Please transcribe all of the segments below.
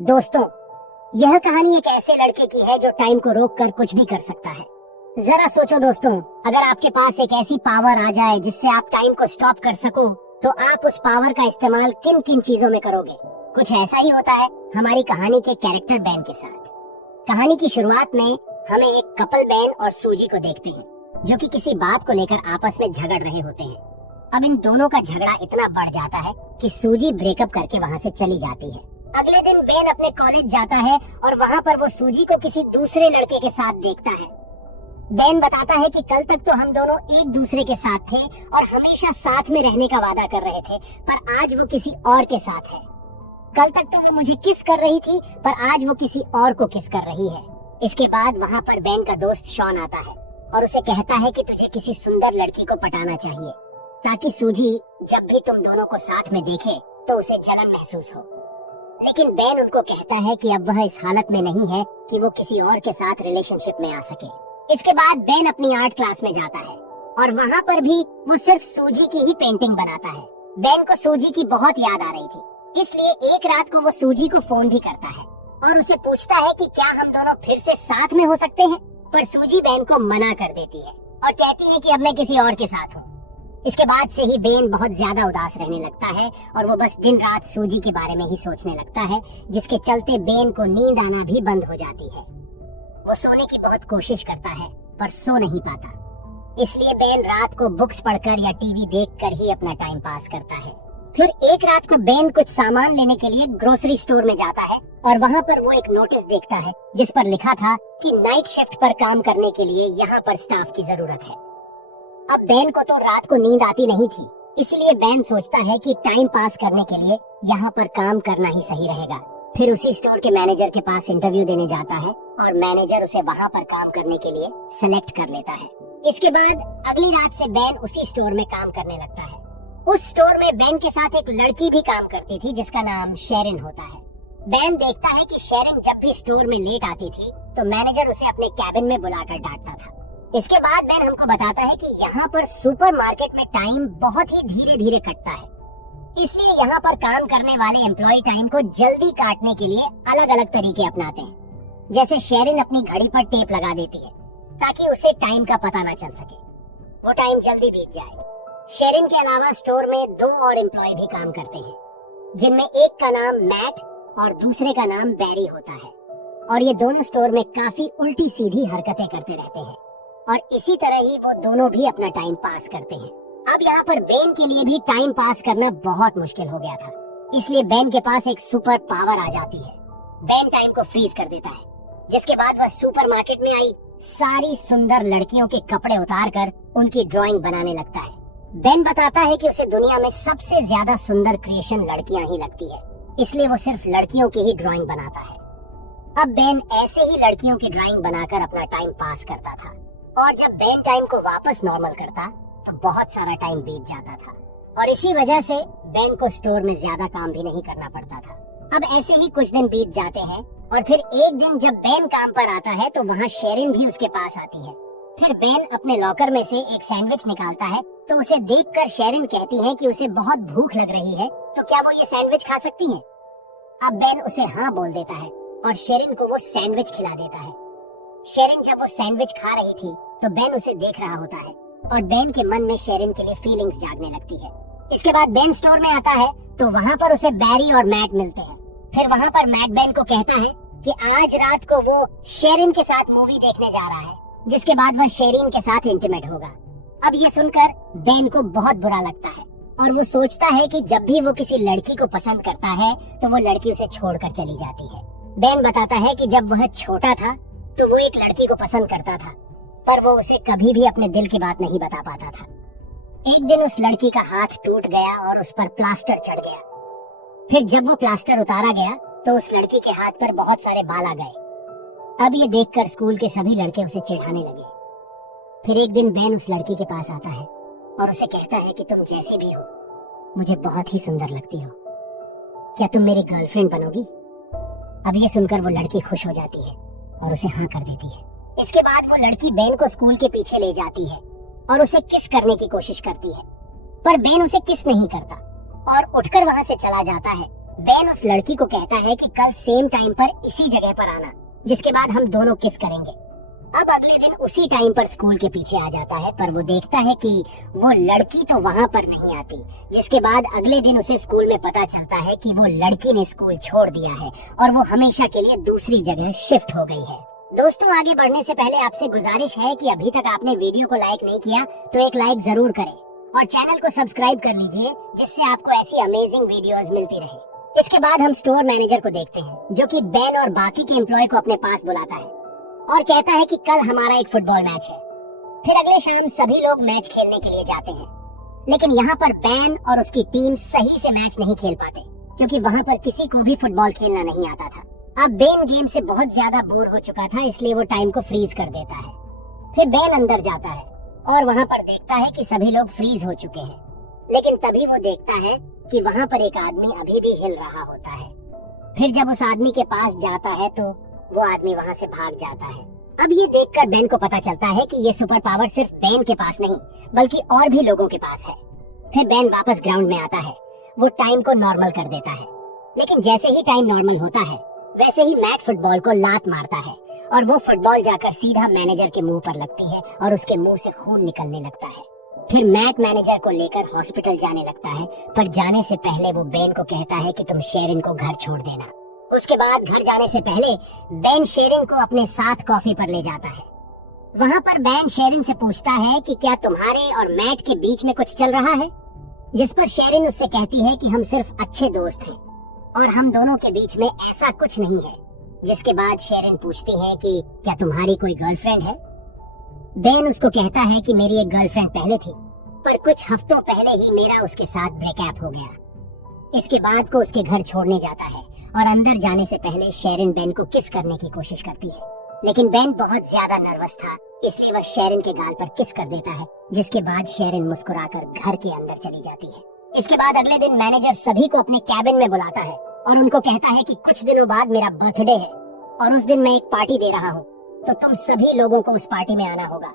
दोस्तों, यह कहानी एक ऐसे लड़के की है जो टाइम को रोक कर कुछ भी कर सकता है। जरा सोचो दोस्तों, अगर आपके पास एक ऐसी पावर आ जाए जिससे आप टाइम को स्टॉप कर सको, तो आप उस पावर का इस्तेमाल किन किन चीजों में करोगे। कुछ ऐसा ही होता है हमारी कहानी के कैरेक्टर बैन के साथ। कहानी की शुरुआत में हमें एक कपल बैन और सूजी को देखते हैं, जो कि किसी बात को लेकर आपस में झगड़ रहे होते हैं। अब इन दोनों का झगड़ा इतना बढ़ जाता है कि सूजी ब्रेकअप करके वहाँ से चली जाती है। अगले दिन बेन अपने कॉलेज जाता है और वहाँ पर वो सूजी को किसी दूसरे लड़के के साथ देखता है। बेन बताता है कि कल तक तो हम दोनों एक दूसरे के साथ थे और हमेशा साथ में रहने का वादा कर रहे थे, पर आज वो किसी और के साथ है। कल तक तो वो मुझे किस कर रही थी, पर आज वो किसी और को किस कर रही है। इसके बाद वहाँ पर बेन का दोस्त शॉन आता है और उसे कहता है कि तुझे किसी सुंदर लड़की को पटाना चाहिए, ताकि सूजी जब भी तुम दोनों को साथ में देखे तो उसे जलन महसूस हो। लेकिन बेन उनको कहता है कि अब वह इस हालत में नहीं है कि वो किसी और के साथ रिलेशनशिप में आ सके। इसके बाद बेन अपनी आर्ट क्लास में जाता है और वहाँ पर भी वो सिर्फ सूजी की ही पेंटिंग बनाता है। बेन को सूजी की बहुत याद आ रही थी, इसलिए एक रात को वो सूजी को फोन भी करता है और उसे पूछता है कि क्या हम दोनों फिर से साथ में हो सकते हैं। पर सूजी बेन को मना कर देती है और कहती है कि अब मैं किसी और के साथ हूँ। इसके बाद से ही बेन बहुत ज्यादा उदास रहने लगता है और वो बस दिन रात सूजी के बारे में ही सोचने लगता है, जिसके चलते बेन को नींद आना भी बंद हो जाती है। वो सोने की बहुत कोशिश करता है पर सो नहीं पाता, इसलिए बेन रात को बुक्स पढ़कर या टीवी देखकर ही अपना टाइम पास करता है। फिर एक रात को बेन कुछ सामान लेने के लिए ग्रोसरी स्टोर में जाता है और वहाँ पर वो एक नोटिस देखता है जिस पर लिखा था कि नाइट शिफ्ट पर काम करने के लिए यहाँ पर स्टाफ की जरूरत है। अब बेन को तो रात को नींद आती नहीं थी, इसलिए बेन सोचता है कि टाइम पास करने के लिए यहाँ पर काम करना ही सही रहेगा। फिर उसी स्टोर के मैनेजर के पास इंटरव्यू देने जाता है और मैनेजर उसे वहाँ पर काम करने के लिए सेलेक्ट कर लेता है। इसके बाद अगली रात से बेन उसी स्टोर में काम करने लगता है। उस स्टोर में बेन के साथ एक लड़की भी काम करती थी जिसका नाम शेरिन होता है। बेन देखता है कि शेरिन जब भी स्टोर में लेट आती थी तो मैनेजर उसे अपने कैबिन में बुलाकर डांटता था। इसके बाद बेन हमको बताता है कि यहाँ पर सुपरमार्केट में टाइम बहुत ही धीरे धीरे कटता है, इसलिए यहाँ पर काम करने वाले एम्प्लॉय टाइम को जल्दी काटने के लिए अलग अलग तरीके अपनाते हैं। जैसे शेरिन अपनी घड़ी पर टेप लगा देती है ताकि उसे टाइम का पता न चल सके, वो टाइम जल्दी बीत जाए। शेरिन के अलावा स्टोर में दो और एम्प्लॉय भी काम करते हैं, जिनमें एक का नाम मैट और दूसरे का नाम बैरी होता है, और ये दोनों स्टोर में काफी उल्टी सीधी हरकतें करते रहते हैं और इसी तरह ही वो दोनों भी अपना टाइम पास करते हैं। अब यहाँ पर बेन के लिए भी टाइम पास करना बहुत मुश्किल हो गया था, इसलिए बेन के पास एक सुपर पावर आ जाती है। बेन टाइम को फ्रीज कर देता है, जिसके बाद वह सुपरमार्केट में आई सारी सुंदर लड़कियों के कपड़े उतारकर उनकी ड्राइंग बनाने लगता है। बेन बताता है कि उसे दुनिया में सबसे ज्यादा सुंदर क्रिएशन लड़कियां ही लगती है, इसलिए वो सिर्फ लड़कियों की ही ड्राइंग बनाता है। अब बेन ऐसे ही लड़कियों की ड्राइंग बनाकर अपना टाइम पास करता था, और जब बेन टाइम को वापस नॉर्मल करता तो बहुत सारा टाइम बीत जाता था और इसी वजह से बेन को स्टोर में ज्यादा काम भी नहीं करना पड़ता था। अब ऐसे ही कुछ दिन बीत जाते हैं और फिर एक दिन जब बेन काम पर आता है तो वहाँ शेरिन भी उसके पास आती है। फिर बेन अपने लॉकर में से एक सैंडविच निकालता है तो उसे देखकर शेरिन कहती है कि उसे बहुत भूख लग रही है, तो क्या वो ये सैंडविच खा सकती है। अब बेन उसे हाँ बोल देता है और शेरिन को वो सैंडविच खिला देता है। शेरिन जब वो सैंडविच खा रही थी तो बेन उसे देख रहा होता है और बेन के मन में शेरिन के लिए फीलिंग्स जागने लगती है। इसके बाद बेन स्टोर में आता है तो वहाँ पर उसे बैरी और मैट मिलते हैं। फिर वहाँ पर मैट बेन को कहता है कि आज रात को वो शेरिन के साथ मूवी देखने जा रहा है, जिसके बाद वह शेरिन के साथ इंटीमेट होगा। अब ये सुनकर बेन को बहुत बुरा लगता है और वो सोचता है कि जब भी वो किसी लड़की को पसंद करता है तो वो लड़की उसे छोड़कर चली जाती है। बेन बताता है कि जब वह छोटा था तो वो एक लड़की को पसंद करता था, पर वो उसे कभी भी अपने दिल की बात नहीं बता पाता था। एक दिन उस लड़की का हाथ टूट गया और उस पर प्लास्टर चढ़ गया। फिर जब वो प्लास्टर उतारा गया तो उस लड़की के हाथ पर बहुत सारे बाल आ गए। अब ये देखकर स्कूल के सभी लड़के उसे चिढ़ाने लगे। फिर एक दिन बेन उस लड़की के पास आता है और उसे कहता है कि तुम जैसी भी हो मुझे बहुत ही सुंदर लगती हो, क्या तुम मेरी गर्लफ्रेंड बनोगी। अब ये सुनकर वो लड़की खुश हो जाती है और उसे हाँ कर देती है। इसके बाद वो लड़की बेन को स्कूल के पीछे ले जाती है और उसे किस करने की कोशिश करती है, पर बेन उसे किस नहीं करता और उठकर वहाँ से चला जाता है। बेन उस लड़की को कहता है कि कल सेम टाइम पर इसी जगह पर आना, जिसके बाद हम दोनों किस करेंगे। अब अगले दिन उसी टाइम पर स्कूल के पीछे आ जाता है, पर वो देखता है कि वो लड़की तो वहाँ पर नहीं आती। जिसके बाद अगले दिन उसे स्कूल में पता चलता है कि वो लड़की ने स्कूल छोड़ दिया है और वो हमेशा के लिए दूसरी जगह शिफ्ट हो गई है। दोस्तों, आगे बढ़ने से पहले आपसे गुजारिश है कि अभी तक आपने वीडियो को लाइक नहीं किया तो एक लाइक जरूर करें और चैनल को सब्सक्राइब कर लीजिए, जिससे आपको ऐसी अमेजिंग वीडियोस मिलती रहे। इसके बाद हम स्टोर मैनेजर को देखते हैं, जो कि बेन और बाकी के एम्प्लॉय को अपने पास बुलाता है और कहता है कि कल हमारा एक फुटबॉल मैच है। फिर अगले शाम सभी लोग मैच खेलने के लिए जाते हैं, लेकिन यहाँ पर बेन और उसकी टीम सही से मैच नहीं खेल पाते, क्योंकि वहाँ पर किसी को भी फुटबॉल खेलना नहीं आता था। अब बेन गेम से बहुत ज्यादा बोर हो चुका था, इसलिए वो टाइम को फ्रीज कर देता है। फिर बेन अंदर जाता है और वहाँ पर देखता है कि सभी लोग फ्रीज हो चुके हैं, लेकिन तभी वो देखता है कि वहाँ पर एक आदमी अभी भी हिल रहा होता है। फिर जब उस आदमी के पास जाता है तो वो आदमी वहाँ से भाग जाता है। अब ये देखकर बेन को पता चलता है कि ये सुपर पावर सिर्फ बेन के पास नहीं बल्कि और भी लोगों के पास है। फिर बेन वापस ग्राउंड में आता है, वो टाइम को नॉर्मल कर देता है, लेकिन जैसे ही टाइम नॉर्मल होता है वैसे ही मैट फुटबॉल को लात मारता है और वो फुटबॉल जाकर सीधा मैनेजर के मुंह पर लगती है और उसके मुंह से खून निकलने लगता है। फिर मैट मैनेजर को लेकर हॉस्पिटल जाने लगता है, पर जाने से पहले वो बेन को कहता है कि तुम शेरिन को घर छोड़ देना। उसके बाद घर जाने से पहले बेन शेरिन को अपने साथ कॉफी पर ले जाता है। वहाँ पर बेन शेरिन से पूछता है कि क्या तुम्हारे और मैट के बीच में कुछ चल रहा है, जिस पर शेरिन उससे कहती है कि हम सिर्फ अच्छे दोस्त हैं और हम दोनों के बीच में ऐसा कुछ नहीं है। जिसके बाद शेरिन पूछती है कि क्या तुम्हारी कोई गर्लफ्रेंड है। बेन उसको कहता है कि मेरी एक गर्लफ्रेंड पहले थी, पर कुछ हफ्तों पहले ही मेरा उसके साथ ब्रेकअप हो गया। इसके बाद को उसके घर छोड़ने जाता है और अंदर जाने से पहले शेरिन बेन को किस करने की कोशिश करती है, लेकिन बेन बहुत ज्यादा नर्वस था, इसलिए वह शेरिन के गाल पर किस कर देता है। जिसके बाद शेरिन मुस्कुराकर घर के अंदर चली जाती है। इसके बाद अगले दिन मैनेजर सभी को अपने कैबिन में बुलाता है और उनको कहता है कि कुछ दिनों बाद मेरा बर्थडे है और उस दिन मैं एक पार्टी दे रहा हूँ, तो तुम सभी लोगों को उस पार्टी में आना होगा।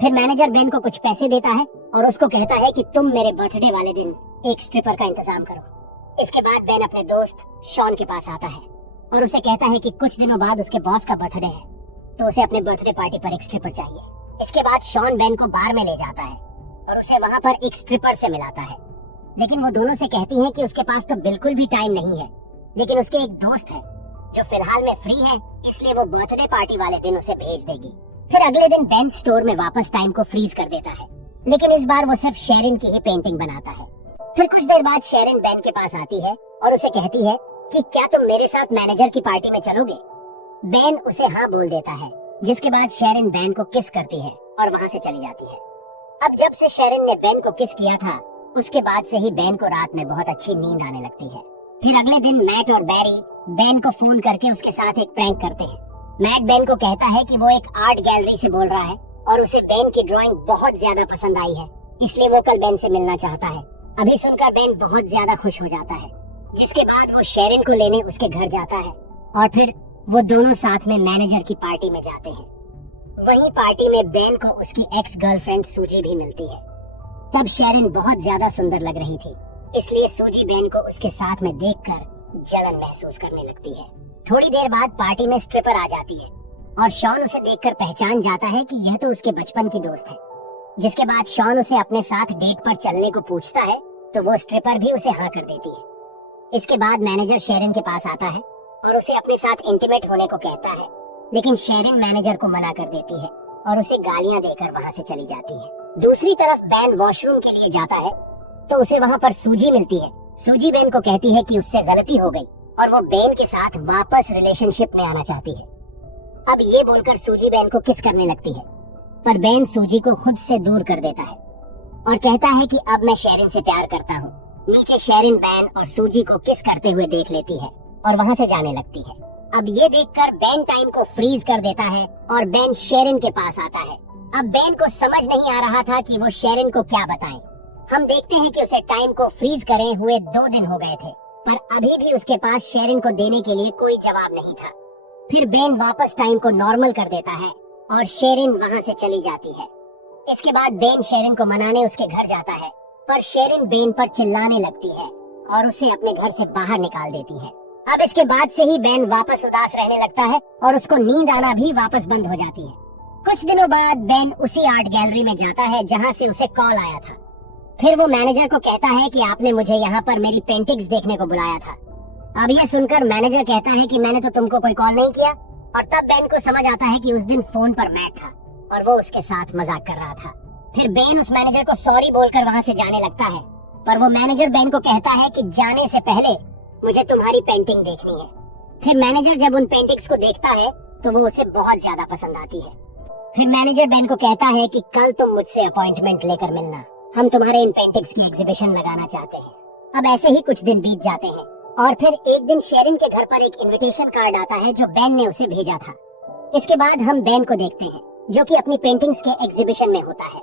फिर मैनेजर बेन को कुछ पैसे देता है और उसको कहता है कि तुम मेरे बर्थडे वाले दिन एक स्ट्रिपर का इंतजाम करो। इसके बाद बेन अपने दोस्त शॉन के पास आता है और उसे कहता है कि कुछ दिनों बाद उसके बॉस का बर्थडे है, तो उसे अपने बर्थडे पार्टी पर एक स्ट्रिपर चाहिए। इसके बाद शॉन बेन को बार में ले जाता है और उसे वहाँ पर एक स्ट्रिपर से मिलाता है, लेकिन वो दोनों से कहती है कि उसके पास तो बिल्कुल भी टाइम नहीं है, लेकिन उसके एक दोस्त है जो फिलहाल में फ्री है, इसलिए वो बर्थडे पार्टी वाले दिन उसे भेज देगी। फिर अगले दिन बेन स्टोर में वापस टाइम को फ्रीज कर देता है, लेकिन इस बार वो सिर्फ शेरिन की ही पेंटिंग बनाता है। फिर कुछ देर बाद शेरिन बेन के पास आती है और उसे कहती है कि क्या तुम मेरे साथ मैनेजर की पार्टी में चलोगे। बेन उसे हाँ बोल देता है, जिसके बाद शेरिन बेन को किस करती है और वहाँ से चली जाती है। अब जब से शेरिन ने बेन को किस किया था, उसके बाद से ही बेन को रात में बहुत अच्छी नींद आने लगती है। फिर अगले दिन मैट और बैरी बेन को फोन करके उसके साथ एक प्रैंक करते हैं। मैट बेन को कहता है कि वो एक आर्ट गैलरी से बोल रहा है और उसे बेन की ड्राइंग बहुत ज्यादा पसंद आई है, इसलिए वो कल बेन से मिलना चाहता है। अभी सुनकर बेन बहुत ज्यादा खुश हो जाता है, जिसके बाद वो शेरिन को लेने उसके घर जाता है और फिर वो दोनों साथ में मैनेजर की पार्टी में जाते हैं। वही पार्टी में बेन को उसकी एक्स गर्लफ्रेंड सूजी भी मिलती है। तब शेरिन बहुत ज्यादा सुंदर लग रही थी, इसलिए सूजी बेन को उसके साथ में देखकर जलन महसूस करने लगती है। थोड़ी देर बाद पार्टी में स्ट्रिपर आ जाती है और शॉन उसे देखकर पहचान जाता है कि यह तो उसके बचपन की दोस्त है। जिसके बाद शॉन उसे अपने साथ डेट पर चलने को पूछता है, तो वो स्ट्रिपर भी उसे हाँ कर देती है। इसके बाद मैनेजर शेरिन के पास आता है और उसे अपने साथ इंटीमेट होने को कहता है, लेकिन शेरिन मैनेजर को मना कर देती है और उसे गालियां देकर वहाँ से चली जाती है। दूसरी तरफ बेन वॉशरूम के लिए जाता है तो उसे वहाँ पर सूजी मिलती है। सूजी बेन को कहती है कि उससे गलती हो गई और वो बेन के साथ वापस रिलेशनशिप में आना चाहती है। अब ये बोलकर सूजी बेन को किस करने लगती है, पर बेन सूजी को खुद से दूर कर देता है और कहता है कि अब मैं शेरिन से प्यार करता हूँ। नीचे शेरिन बेन और सूजी को किस करते हुए देख लेती है और वहाँ से जाने लगती है। अब ये देखकर बेन टाइम को फ्रीज कर देता है और बेन शेरिन के पास आता है। अब बेन को समझ नहीं आ रहा था कि वो शेरिन को क्या बताएं। हम देखते हैं कि उसे टाइम को फ्रीज करे हुए 2 दिन हो गए थे, पर अभी भी उसके पास शेरिन को देने के लिए कोई जवाब नहीं था। फिर बेन वापस टाइम को नॉर्मल कर देता है और शेरिन वहाँ से चली जाती है। इसके बाद बेन शेरिन को मनाने उसके घर जाता है, पर शेरिन बेन पर चिल्लाने लगती है और उसे अपने घर से बाहर निकाल देती है। अब इसके बाद से ही बेन वापस उदास रहने लगता है और उसको नींद आना भी वापस बंद हो जाती है। कुछ दिनों बाद बेन उसी आर्ट गैलरी में जाता है जहाँ से उसे कॉल आया था। फिर वो मैनेजर को कहता है कि आपने मुझे यहाँ पर मेरी पेंटिंग्स देखने को बुलाया था। अब ये सुनकर मैनेजर कहता है कि मैंने तो तुमको कोई कॉल नहीं किया, और तब बेन को समझ आता है कि उस दिन फोन पर मैट था और वो उसके साथ मजाक कर रहा था। फिर बेन उस मैनेजर को सॉरी बोलकर वहाँ से जाने लगता है, पर वो मैनेजर बेन को कहता है कि जाने से पहले मुझे तुम्हारी पेंटिंग देखनी है। फिर मैनेजर जब उन पेंटिंग्स को देखता है तो वो उसे बहुत ज्यादा पसंद आती है। फिर मैनेजर बेन को कहता है कि कल तुम मुझसे अपॉइंटमेंट लेकर मिलना, हम तुम्हारे इन पेंटिंग्स की एग्जीबिशन लगाना चाहते हैं। अब ऐसे ही कुछ दिन बीत जाते हैं और फिर एक दिन शेरिन के घर पर एक इनविटेशन कार्ड आता है जो बेन ने उसे भेजा था। इसके बाद हम बेन को देखते हैं जो कि अपनी पेंटिंग्स के एग्जीबिशन में होता है।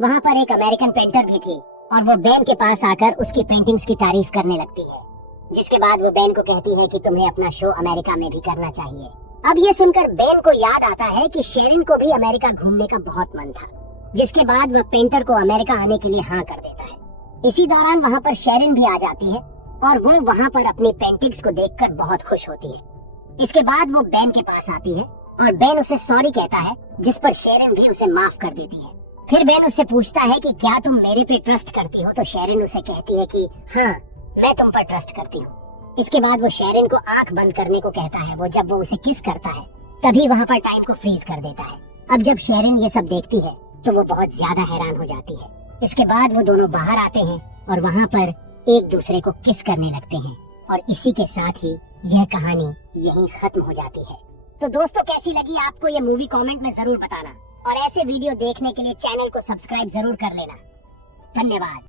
वहाँ पर एक अमेरिकन पेंटर भी थी और वो बेन के पास आकर उसकी पेंटिंग्स की तारीफ करने लगती है, जिसके बाद वो बेन को कहती है कि तुम्हें अपना शो अमेरिका में भी करना चाहिए। अब ये सुनकर बेन को याद आता है कि शेरिन को भी अमेरिका घूमने का बहुत मन था, जिसके बाद वह पेंटर को अमेरिका आने के लिए हाँ कर देता है। इसी दौरान वहाँ पर शेरिन भी आ जाती है और वो वहाँ पर अपनी पेंटिंग्स को देखकर बहुत खुश होती है। इसके बाद वो बेन के पास आती है और बेन उसे सॉरी कहता है, जिस पर शेरिन भी उसे माफ कर देती है। फिर बेन उससे पूछता है कि क्या तुम मेरे पे ट्रस्ट करती हो, तो शेरिन उसे कहती है कि हाँ, मैं तुम पर ट्रस्ट करती हूँ। इसके बाद वो शेरिन को आंख बंद करने को कहता है। वो जब वो उसे किस करता है तभी वहाँ पर टाइम को फ्रीज कर देता है। अब जब शेरिन ये सब देखती है तो वो बहुत ज्यादा हैरान हो जाती है। इसके बाद वो दोनों बाहर आते हैं और वहाँ पर एक दूसरे को किस करने लगते हैं और इसी के साथ ही यह कहानी यहीं खत्म हो जाती है। तो दोस्तों, कैसी लगी आपको ये मूवी कमेंट में जरूर बताना और ऐसे वीडियो देखने के लिए चैनल को सब्सक्राइब जरूर कर लेना। धन्यवाद।